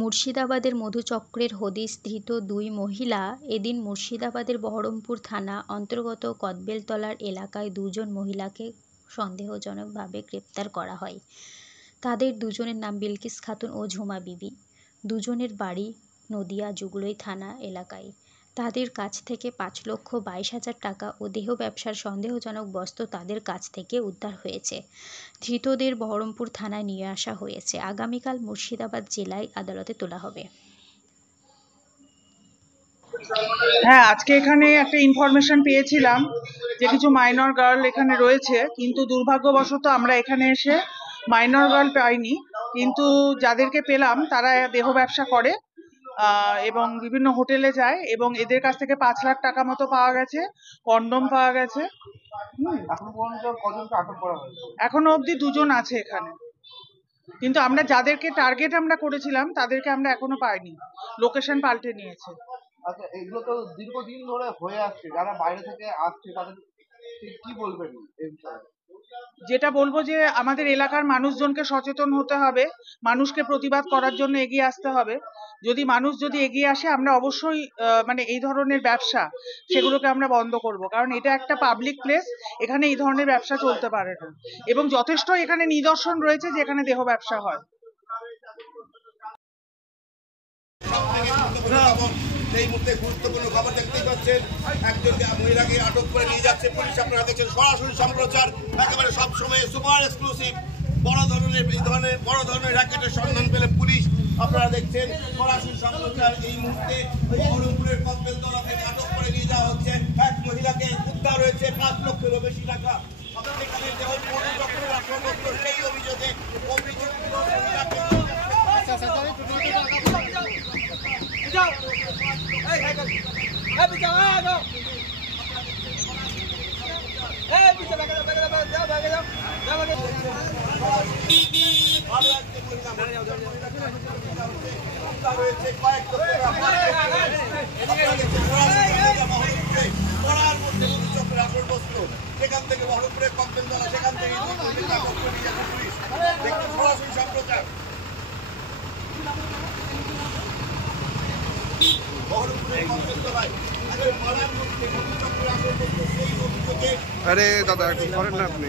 মুর্শিদাবাদের মধুচক্রের হদিশ ধৃত দুই মহিলা। এদিন মুর্শিদাবাদের বহরমপুর থানা অন্তর্গত কদবেলতলার এলাকায় দুজন মহিলাকে সন্দেহজনকভাবে গ্রেপ্তার করা হয়। তাদের দুজনের নাম বিলকিস খাতুন ও ঝুমা বিবি। দুজনের বাড়ি নদিয়া জুগলই থানা এলাকায়। তাদের কাছ থেকে 5,22,000 টাকা ও দেহ ব্যবসার সন্দেহজনক বস্তু তাদের কাছ থেকে উদ্ধার হয়েছে। ধৃতদের বহরমপুর থানায় নিয়ে আসা হয়েছে। আগামীকাল মুর্শিদাবাদ জেলায় আদালতে তোলা হবে। হ্যাঁ, আজকে এখানে একটা ইনফরমেশন পেয়েছিলাম যে কিছু মাইনর গার্ল এখানে রয়েছে, কিন্তু দুর্ভাগ্যবশত আমরা এখানে এসে মাইনর গার্ল পাইনি। কিন্তু যাদেরকে পেলাম তারা দেহ ব্যবসা করে এবং বিভিন্ন হোটেলে যায়, এবং এদের কাছ থেকে 5 লাখ টাকা মতো পাওয়া গেছে, কন্ডম পাওয়া গেছে। এখনো অবধি 2 জন আছে এখানে, কিন্তু আমরা যাদেরকে টার্গেট আমরা করেছিলাম তাদেরকে আমরা এখনো পাইনি, লোকেশন পাল্টে নিয়েছে। আচ্ছা, এগুলো তো দীর্ঘদিন ধরে হয়ে আসছে, যারা বাইরে থেকে আসছে তাদের কি বলবেন এই বিষয়ে? যেটা বলবো যে আমাদের এলাকার মানুষজনকে সচেতন হতে হবে, মানুষকে প্রতিবাদ করার জন্য এগিয়ে আসতে হবে। যদি মানুষ এগিয়ে আসে, আমরা অবশ্যই মানে এই ধরনের ব্যবসা সেগুলোকে আমরা বন্ধ করব, কারণ এটা একটা পাবলিক প্লেস, এখানে এই ধরনের ব্যবসা চলতে পারে না। এবং যথেষ্ট এখানে নিদর্শন রয়েছে যে এখানে দেহ ব্যবসা হয়। এই মুহূর্তে গুরুত্বপূর্ণ খবর দেখতেই পাচ্ছেন, একজনকে মহিলাকে আটক করে নিয়ে যাচ্ছে পুলিশ। আপনারা দেখছেন সরাসরি সম্প্রচার, একেবারে সবসময় সুপার এক্সক্লুসিভ। বড় ধরনের র্যাকেটের সন্ধান পেলে পুলিশ, আপনারা দেখছেন সরাসরি সম্প্রচার। এই মুহূর্তে বহরমপুরের কদবেলতলা থেকে আটক করে নিয়ে যাওয়া হচ্ছে এক মহিলাকে। উদ্ধার হয়েছে 5 লক্ষেরও বেশি টাকা। এখানে চক্রের আসনগ্রস্ত সেই অভিযোগে অভিযুক্ত মহিলাকে সেখান থেকে বহরমপুরের কদবেলতলা, সেখান থেকে সরাসরি সম্প্রচার। আরে দাদা, একটু করেন না আপনি।